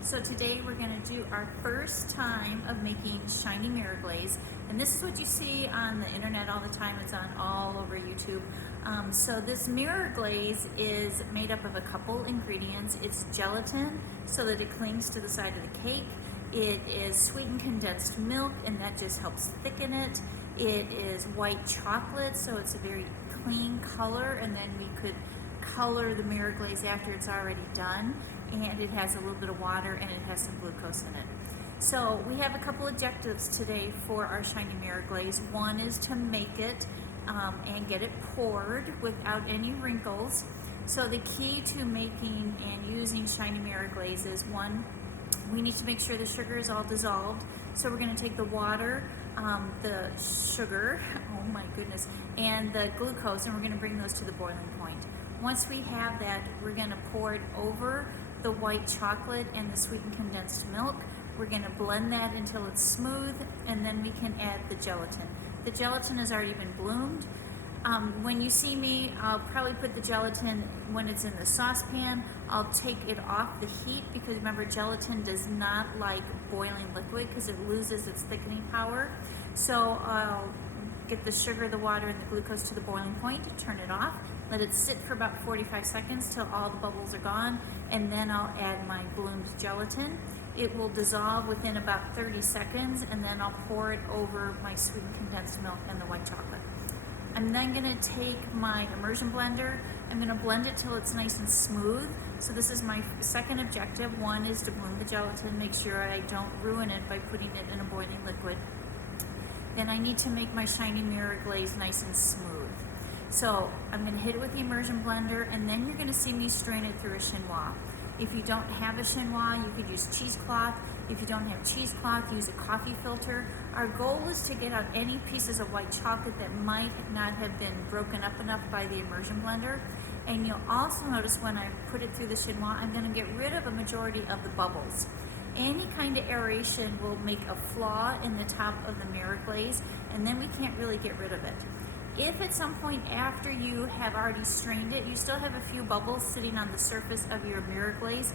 So today we're going to do our first time of making shiny mirror glaze, and this is what you see on the internet all the time. It's on all over YouTube. So this mirror glaze is made up of a couple ingredients. It's gelatin so that it clings to the side of the cake. It is sweetened condensed milk, and that just helps thicken it. It is white chocolate, so it's a very clean color, and then we could color the mirror glaze after it's already done. And it has a little bit of water and it has some glucose in it. So we have a couple objectives today for our shiny mirror glaze. One is to make it and get it poured without any wrinkles. So the key to making and using shiny mirror glaze is, one, we need to make sure the sugar is all dissolved. So we're going to take the water, the sugar, oh my goodness, and the glucose, and we're going to bring those to the boiling point. Once we have that, we're going to pour it over the white chocolate and the sweetened condensed milk. We're going to blend that until it's smooth, and then we can add the gelatin. The gelatin has already been bloomed. When you see me, I'll probably put the gelatin when it's in the saucepan. I'll take it off the heat because remember, gelatin does not like boiling liquid because it loses its thickening power. So I'll get the sugar, the water, and the glucose to the boiling point, turn it off, let it sit for about 45 seconds till all the bubbles are gone, and then I'll add my bloomed gelatin. It will dissolve within about 30 seconds, and then I'll pour it over my sweetened condensed milk and the white chocolate. I'm then going to take my immersion blender. I'm going to blend it till it's nice and smooth. So this is my second objective. One is to bloom the gelatin, make sure I don't ruin it by putting it in a boiling liquid. Then I need to make my shiny mirror glaze nice and smooth. So I'm going to hit it with the immersion blender, and then you're going to see me strain it through a chinois. If you don't have a chinois, you could use cheesecloth. If you don't have cheesecloth, use a coffee filter. Our goal is to get out any pieces of white chocolate that might not have been broken up enough by the immersion blender. And you'll also notice when I put it through the chinois, I'm going to get rid of a majority of the bubbles. Any kind of aeration will make a flaw in the top of the mirror glaze, and then we can't really get rid of it. If at some point after you have already strained it, you still have a few bubbles sitting on the surface of your mirror glaze,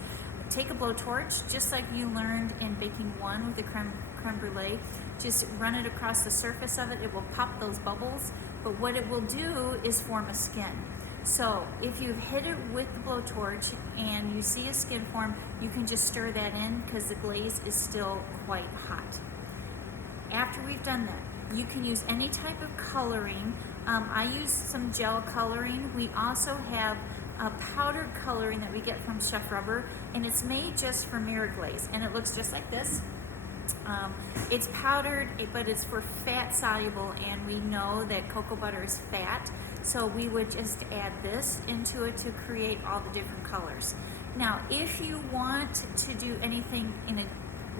take a blowtorch, just like you learned in baking one with the creme brulee. Just run it across the surface of it. It will pop those bubbles, but what it will do is form a skin. So if you've hit it with the blowtorch and you see a skin form, you can just stir that in because the glaze is still quite hot. After we've done that, you can use any type of coloring. I use some gel coloring. We also have a powdered coloring that we get from Chef Rubber, and it's made just for mirror glaze, and it looks just like this. It's powdered, but it's for fat soluble, and we know that cocoa butter is fat, so we would just add this into it to create all the different colors. Now, if you want to do anything in a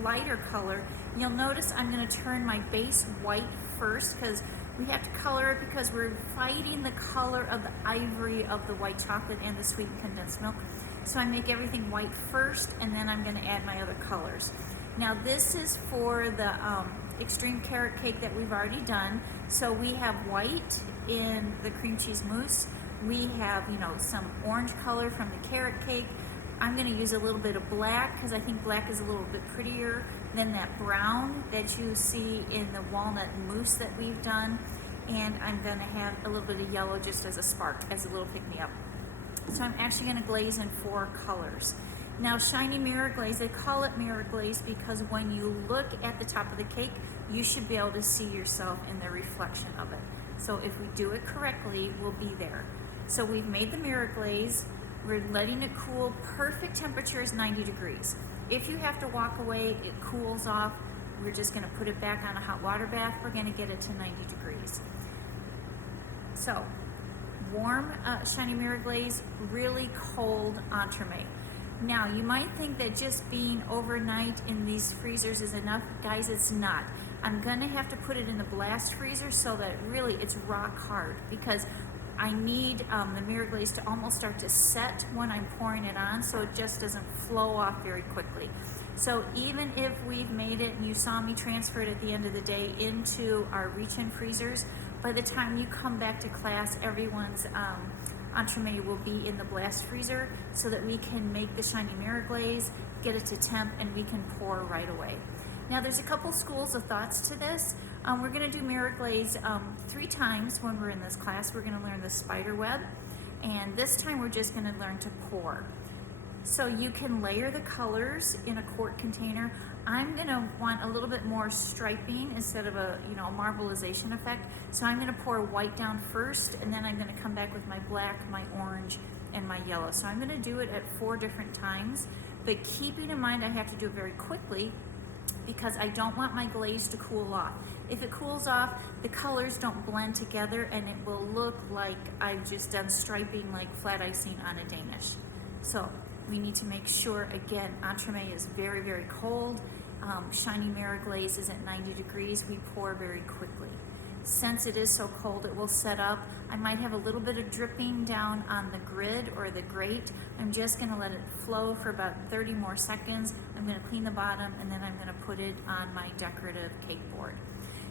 lighter color, you'll notice I'm going to turn my base white first because we have to color it because we're fighting the color of the ivory of the white chocolate and the sweetened condensed milk. So I make everything white first, and then I'm going to add my other colors. Now this is for the extreme carrot cake that we've already done. So we have white in the cream cheese mousse. We have, some orange color from the carrot cake. I'm going to use a little bit of black because I think black is a little bit prettier than that brown that you see in the walnut mousse that we've done. And I'm going to have a little bit of yellow just as a spark, as a little pick-me-up. So I'm actually going to glaze in 4 colors. Now, shiny mirror glaze, they call it mirror glaze because when you look at the top of the cake, you should be able to see yourself in the reflection of it. So if we do it correctly, we'll be there. So we've made the mirror glaze. We're letting it cool. Perfect temperature is 90 degrees. If you have to walk away, it cools off. We're just going to put it back on a hot water bath. We're going to get it to 90 degrees. So, warm shiny mirror glaze, really cold entremet. Now, you might think that just being overnight in these freezers is enough. Guys, it's not. I'm going to have to put it in the blast freezer so that really it's rock hard because I need the mirror glaze to almost start to set when I'm pouring it on so it just doesn't flow off very quickly. So even if we've made it and you saw me transfer it at the end of the day into our reach-in freezers, by the time you come back to class, everyone's entremet will be in the blast freezer so that we can make the shiny mirror glaze, get it to temp, and we can pour right away. Now there's a couple schools of thoughts to this. We're going to do mirror glaze 3 times when we're in this class. We're going to learn the spider web, and this time we're just going to learn to pour. So you can layer the colors in a quart container. I'm going to want a little bit more striping instead of a marbleization effect. So I'm going to pour white down first, and then I'm going to come back with my black, my orange, and my yellow. So I'm going to do it at 4 different times, but keeping in mind I have to do it very quickly because I don't want my glaze to cool off. If it cools off, the colors don't blend together and it will look like I've just done striping like flat icing on a Danish. So we need to make sure, again, entremet is very, very cold. Shiny mirror glaze is at 90 degrees. We pour very quickly. Since it is so cold, it will set up. I might have a little bit of dripping down on the grid or the grate. I'm just gonna let it flow for about 30 more seconds. I'm gonna clean the bottom, and then I'm gonna put it on my decorative cake board.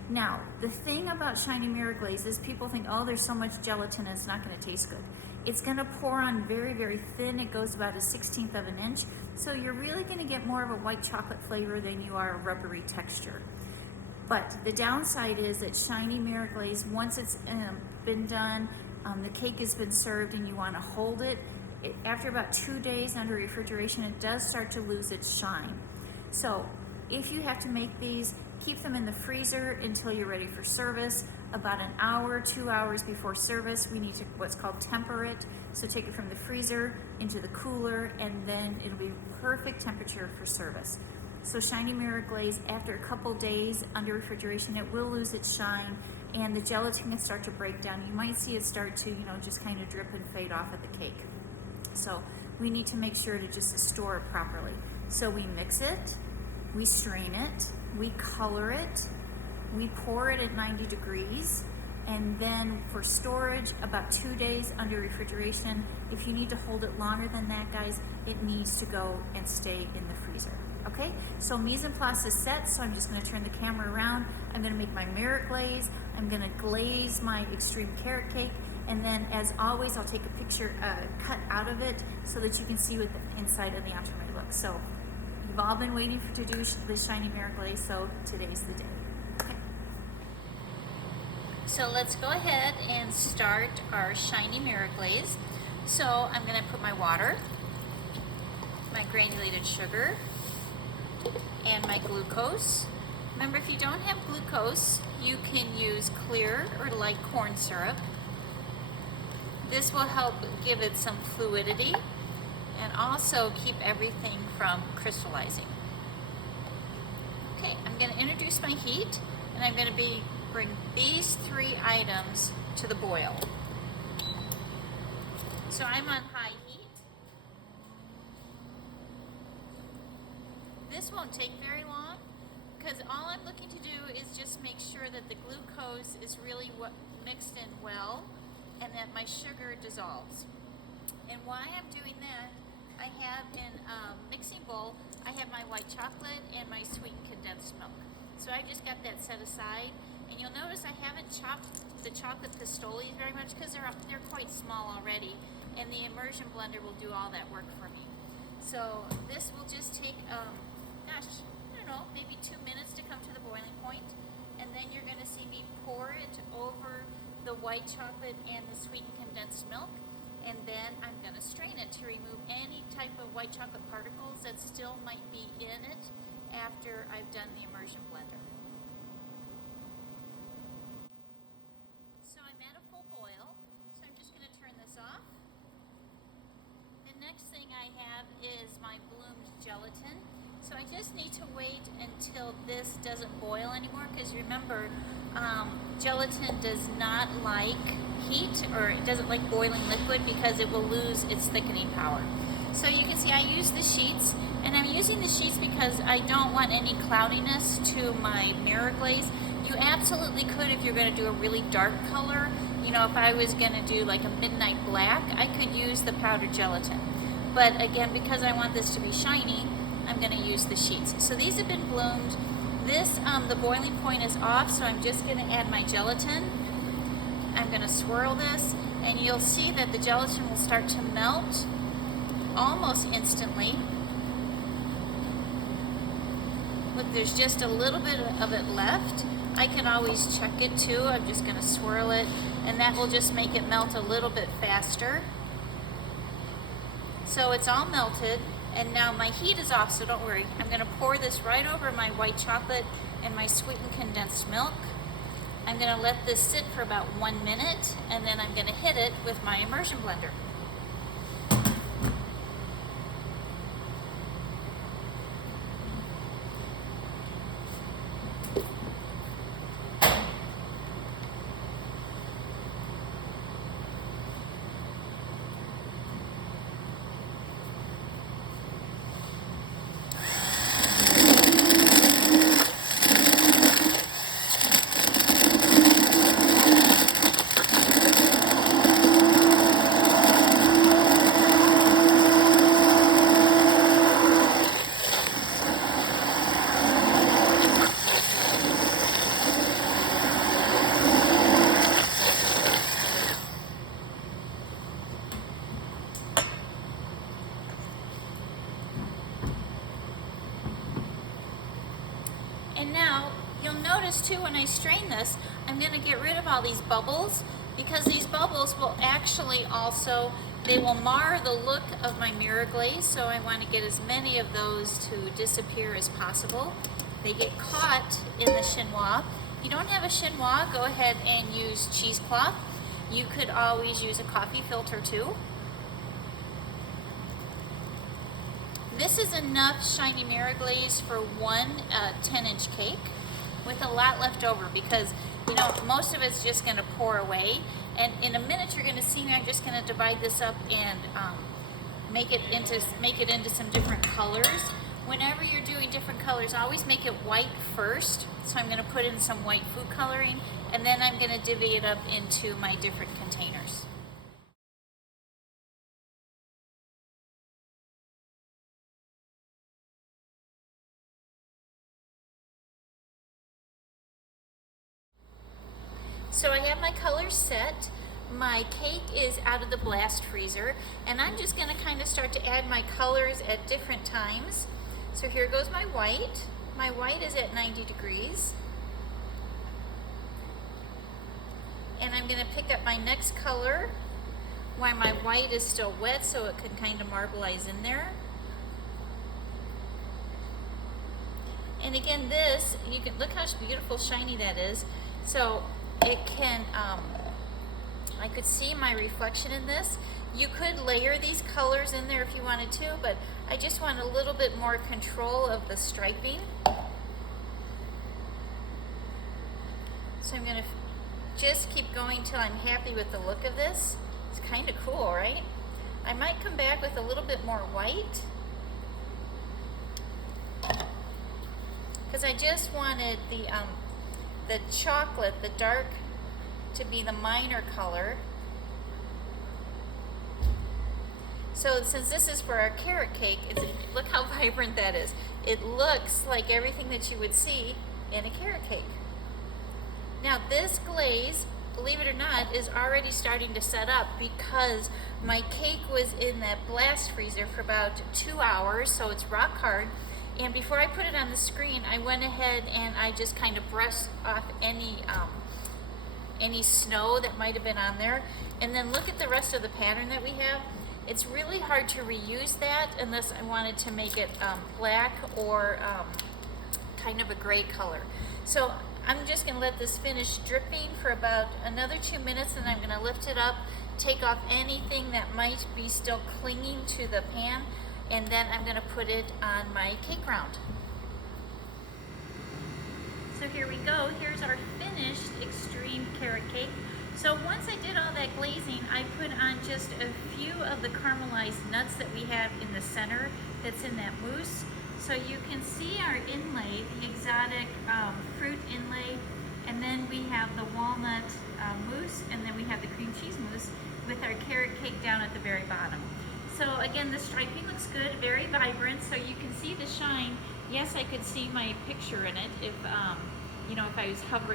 Now, the thing about shiny mirror glaze is people think, oh, there's so much gelatin, it's not gonna taste good. It's gonna pour on very, very thin. It goes about 1/16 of an inch. So you're really gonna get more of a white chocolate flavor than you are a rubbery texture. But the downside is that shiny mirror glaze, once it's been done, the cake has been served and you wanna hold it, after about 2 days under refrigeration, it does start to lose its shine. So if you have to make these, keep them in the freezer until you're ready for service. About an hour, 2 hours before service, we need to what's called temper it. So take it from the freezer into the cooler, and then it'll be perfect temperature for service. So shiny mirror glaze, after a couple days under refrigeration, it will lose its shine and the gelatin can start to break down. You might see it start to, just kind of drip and fade off of the cake. So we need to make sure to just store it properly. So we mix it, we strain it, we color it, we pour it at 90 degrees, and then for storage, about 2 days under refrigeration. If you need to hold it longer than that, guys, it needs to go and stay in the freezer. Okay, so mise en place is set, so I'm just going to turn the camera around. I'm going to make my mirror glaze. I'm going to glaze my extreme carrot cake, and then, as always, I'll take a picture cut out of it so that you can see what the inside of the entremet looks. So you've all been waiting to do the shiny mirror glaze, so today's the day. Okay. So let's go ahead and start our shiny mirror glaze. So I'm going to put my water, my granulated sugar, and my glucose. Remember, if you don't have glucose, you can use clear or light corn syrup. This will help give it some fluidity and also keep everything from crystallizing. Okay, I'm going to introduce my heat, and I'm going to bring these 3 items to the boil. So I'm on high heat. This won't take very long because all I'm looking to do is just make sure that the glucose is really mixed in well and that my sugar dissolves. And while I'm doing that, I have in a mixing bowl, I have my white chocolate and my sweetened condensed milk. So I just got that set aside, and you'll notice I haven't chopped the chocolate pistoles very much because they're quite small already, and the immersion blender will do all that work for me. So this will just take maybe 2 minutes to come to the boiling point, and then you're going to see me pour it over the white chocolate and the sweetened condensed milk, and then I'm going to strain it to remove any type of white chocolate particles that still might be in it after I've done the immersion blender. So I'm at a full boil, so I'm just going to turn this off. The next thing I have is my bloomed gelatin. So I just need to wait until this doesn't boil anymore, because remember, gelatin does not like heat, or it doesn't like boiling liquid because it will lose its thickening power. So you can see I use the sheets, and I'm using the sheets because I don't want any cloudiness to my mirror glaze. You absolutely could if you're going to do a really dark color. If I was going to do like a midnight black, I could use the powdered gelatin. But again, because I want this to be shiny, I'm going to use the sheets. So these have been bloomed. This, the boiling point is off, so I'm just going to add my gelatin. I'm going to swirl this, and you'll see that the gelatin will start to melt almost instantly. Look, there's just a little bit of it left. I can always check it too. I'm just going to swirl it, and that will just make it melt a little bit faster. So it's all melted, and now my heat is off, so don't worry. I'm going to pour this right over my white chocolate and my sweetened condensed milk. I'm going to let this sit for about 1 minute, and then I'm going to hit it with my immersion blender. And now, you'll notice too when I strain this, I'm going to get rid of all these bubbles, because these bubbles will actually also, they will mar the look of my mirror glaze, so I want to get as many of those to disappear as possible. They get caught in the chinois. If you don't have a chinois, go ahead and use cheesecloth. You could always use a coffee filter too. This is enough shiny mirror glaze for one 10-inch cake with a lot left over, because you know most of it's just going to pour away. And in a minute you're going to see me. I'm just going to divide this up and make it into some different colors. Whenever you're doing different colors, always make it white first. So I'm going to put in some white food coloring, and then I'm going to divvy it up into my different containers. So I have my colors set. My cake is out of the blast freezer, and I'm just going to kind of start to add my colors at different times. So here goes my white. My white is at 90 degrees. And I'm going to pick up my next color while my white is still wet, so it can kind of marbleize in there. And again, this, you can look how beautiful shiny that is. So it can, I could see my reflection in this. You could layer these colors in there if you wanted to, but I just want a little bit more control of the striping. So I'm going to just keep going till I'm happy with the look of this. It's kind of cool, right? I might come back with a little bit more white, because I just wanted the chocolate, the dark, to be the minor color. So since this is for our carrot cake, look how vibrant that is. It looks like everything that you would see in a carrot cake. Now this glaze, believe it or not, is already starting to set up, because my cake was in that blast freezer for about 2 hours, so it's rock hard. And before I put it on the screen, I went ahead and I just kind of brushed off any snow that might have been on there. And then look at the rest of the pattern that we have. It's really hard to reuse that unless I wanted to make it black or kind of a gray color. So I'm just going to let this finish dripping for about another 2 minutes, and I'm going to lift it up, take off anything that might be still clinging to the pan, and then I'm going to put it on my cake round. So here we go. Here's our finished extreme carrot cake. So once I did all that glazing, I put on just a few of the caramelized nuts that we have in the center that's in that mousse. So you can see our inlay, the exotic fruit inlay, and then we have the walnut mousse, and then we have the cream cheese mousse with our carrot cake down at the very bottom. So again, the striping looks good, very vibrant, so you can see the shine. Yes, I could see my picture in it if, you know, if I was hovering.